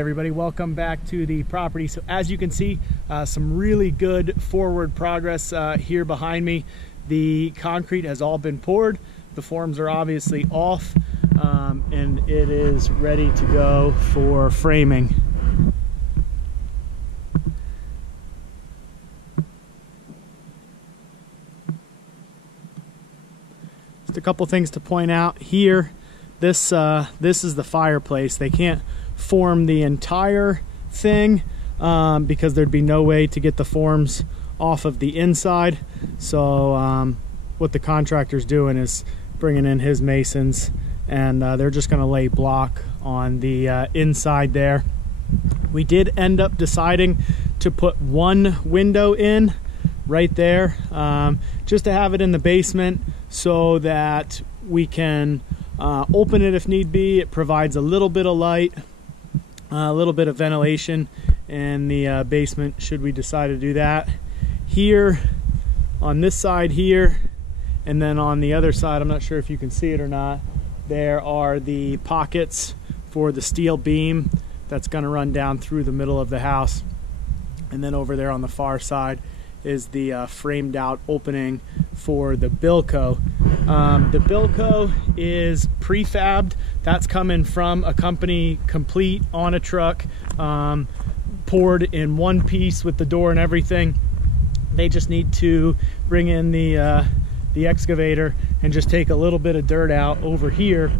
everybody, welcome back to the property. So as you can see, some really good forward progress here behind me. The concrete has all been poured, the forms are obviously off, and it is ready to go for framing. Just a couple things to point out here. This is the fireplace. They can't form the entire thing because there'd be no way to get the forms off of the inside. So what the contractor's doing is bringing in his masons, and they're just going to lay block on the inside there. We did end up deciding to put one window in right there, just to have it in the basement so that we can open it if need be. It provides a little bit of light, a little bit of ventilation in the basement should we decide to do that. Here on this side here, and then on the other side, I'm not sure if you can see it or not, there are the pockets for the steel beam that's going to run down through the middle of the house. And then over there on the far side is the framed out opening for the Bilco. The Bilco is prefabbed. That's coming from a company, complete on a truck, poured in one piece with the door and everything. They just need to bring in the excavator and just take a little bit of dirt out over here.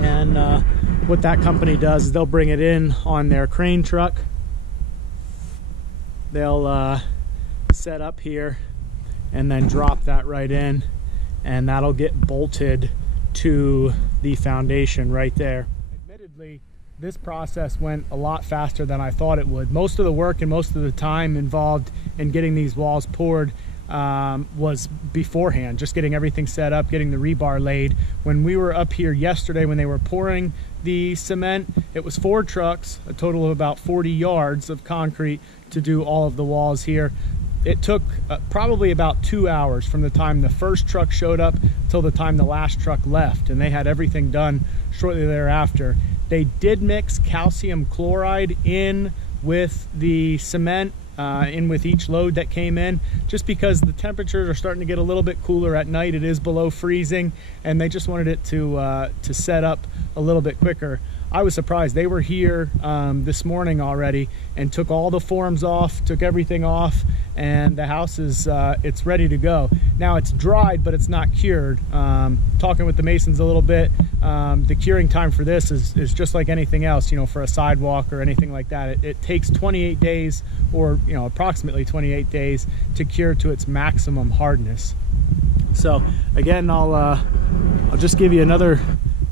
And what that company does is they'll bring it in on their crane truck. They'll set up here and then drop that right in, and that'll get bolted to the foundation right there. Admittedly, this process went a lot faster than I thought it would. Most of the work and most of the time involved in getting these walls poured was beforehand, just getting everything set up, getting the rebar laid. When we were up here yesterday when they were pouring the cement, it was 4 trucks, a total of about 40 yards of concrete to do all of the walls here. It took probably about 2 hours from the time the first truck showed up till the time the last truck left, and they had everything done shortly thereafter. They did mix calcium chloride in with the cement, in with each load that came in, just because the temperatures are starting to get a little bit cooler at night. It is below freezing, and they just wanted it to set up a little bit quicker. I was surprised. They were here this morning already and took all the forms off, took everything off, and the house is it's ready to go. Now it's dried, but it's not cured. Talking with the masons a little bit, the curing time for this is just like anything else, you know, for a sidewalk or anything like that. It takes 28 days, or you know, approximately 28 days to cure to its maximum hardness. So again, I'll just give you another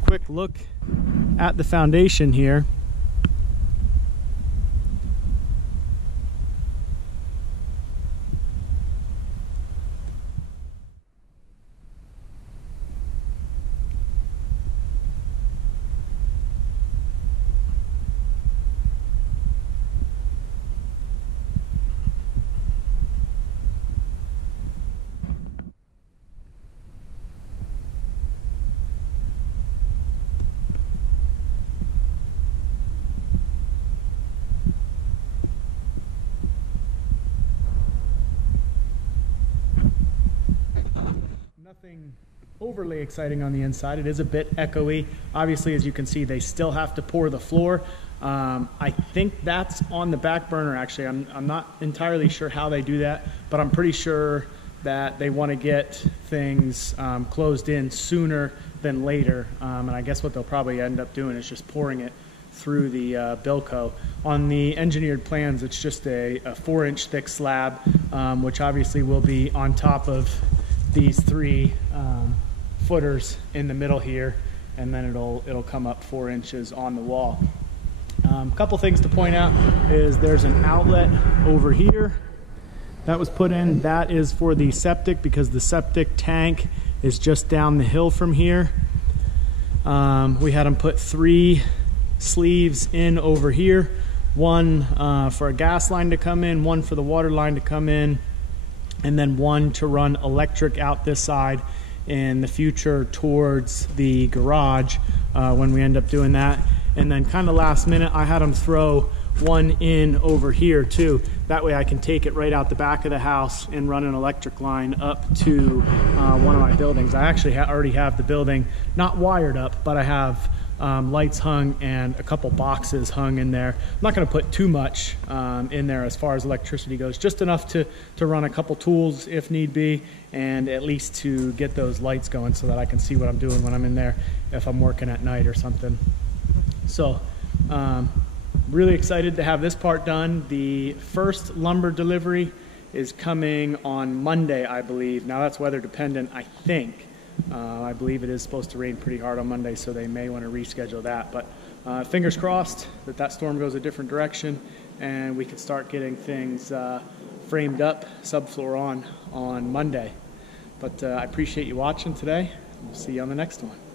quick look at the foundation here. Nothing overly exciting on the inside. It is a bit echoey. Obviously, as you can see, they still have to pour the floor. I think that's on the back burner, actually. I'm not entirely sure how they do that, but I'm pretty sure that they want to get things closed in sooner than later. And I guess what they'll probably end up doing is just pouring it through the Bilco. On the engineered plans, it's just a 4-inch thick slab, which obviously will be on top of these 3 footers in the middle here, and then it'll come up 4 inches on the wall. Couple things to point out is there's an outlet over here that was put in. That is for the septic, because the septic tank is just down the hill from here. We had them put 3 sleeves in over here, one for a gas line to come in, one for the water line to come in, and then one to run electric out this side in the future towards the garage when we end up doing that. And then kind of last minute, I had them throw one in over here too. That way I can take it right out the back of the house and run an electric line up to one of my buildings. I actually already have the building not wired up, but I have lights hung and a couple boxes hung in there. I'm not going to put too much in there as far as electricity goes, just enough to run a couple tools if need be, and at least to get those lights going so that I can see what I'm doing when I'm in there if I'm working at night or something. So really excited to have this part done. The first lumber delivery is coming on Monday, I believe. Now that's weather dependent, I think. I believe it is supposed to rain pretty hard on Monday, so they may want to reschedule that. But fingers crossed that that storm goes a different direction and we can start getting things framed up, subfloor on Monday. But I appreciate you watching today. We'll see you on the next one.